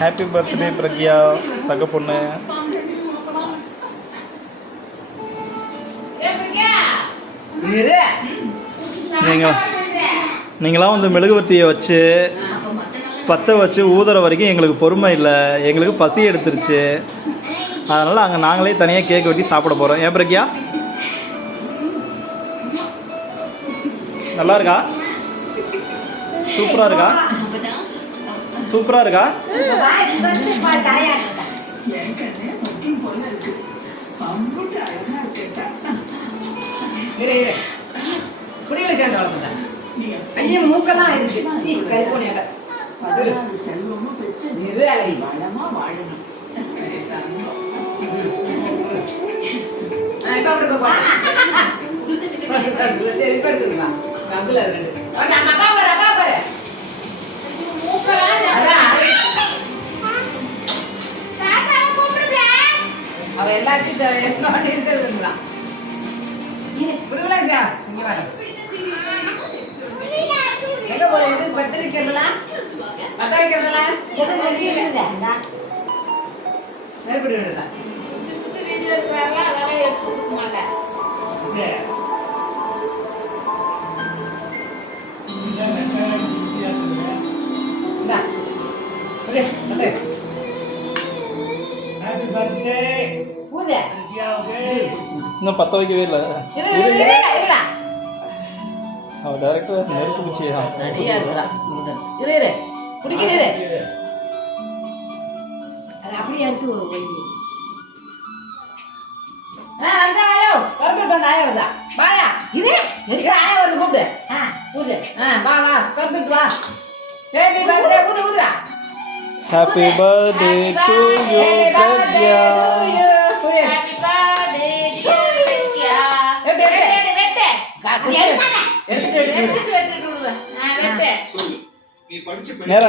Happy birthday Pragya தங்க பொண்ணு. நீங்களாம் வந்து மெழுகுவர்த்தியை வச்சு பற்ற வச்சு ஊதுற வரைக்கும் எங்களுக்கு பொறுமை இல்லை, எங்களுக்கு பசி எடுத்துருச்சு. அதனால் அங்கே நாங்களே தனியாக கேக் வெட்டி சாப்பிட போகிறோம். ஏன் பிரக்யா நல்லா இருக்கா? சூப்பராக இருக்கா? சூப்பராக இருக்கா? ஐயா மூக்கெல்லாம் இருக்கு அவ எல்லாத்தையும் இருக்கிறதுங்களா இங்க வாங்க. எங்க போய் இது பட்டு வைக்கிறதுல பத்த வைக்கிறதுல நெருப்படி விடுதா சுத்தி வீடியோ இருக்கிறாங்களா அதெல்லாம் எடுத்து கொடுக்க மாட்டேன். இன்னும் பற்ற வைக்கவே இல்லை. அவன் டைரக்டர் நெருப்பு குச்சியா நிறையா இருக்கிறான். அது அப்படியே எடுத்து happy birthday to you Pragya.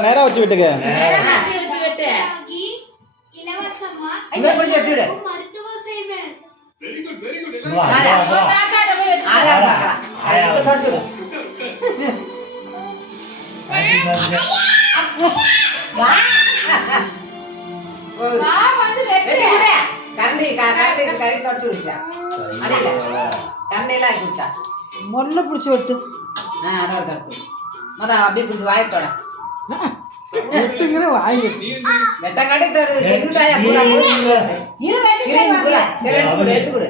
நேரா வச்சு விட்டுங்க. மொல்ல பிடிச்சி விட்டு அதோட கரைச்சி மொதல் அப்படியே பிடிச்சி வாயத்தோட வாய் வெட்ட கட்டி எடுத்து கொடு.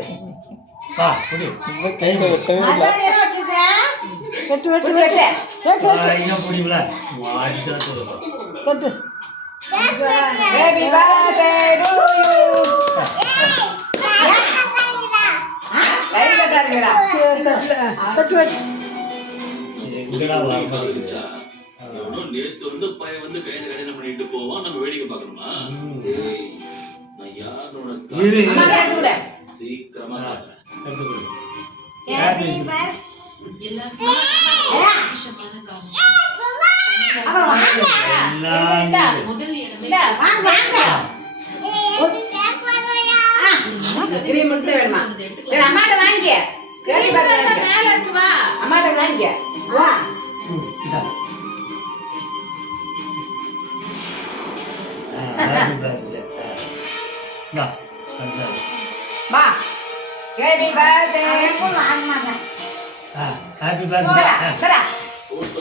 நேத்து வந்து பையன் வந்து கையில கல்யாணம் பண்ணிட்டு போவான், நம்ம வேடிக்கை பார்க்கணுமா? சீக்கிரமா அம்மாட்ட வாங்கிக்க அம்மாட்ட வாங்கிக்க வா. ஹேப்பி பர்த்டே ஹாப்பி பர்த்டே தரா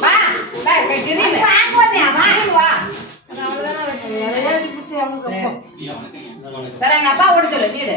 வா வா கட்டினி வா வா அவ்வளவுதான் வெச்சு அதையே புத்தி அவங்க சரங்க அப்பா ஓட சொல்லு நீடு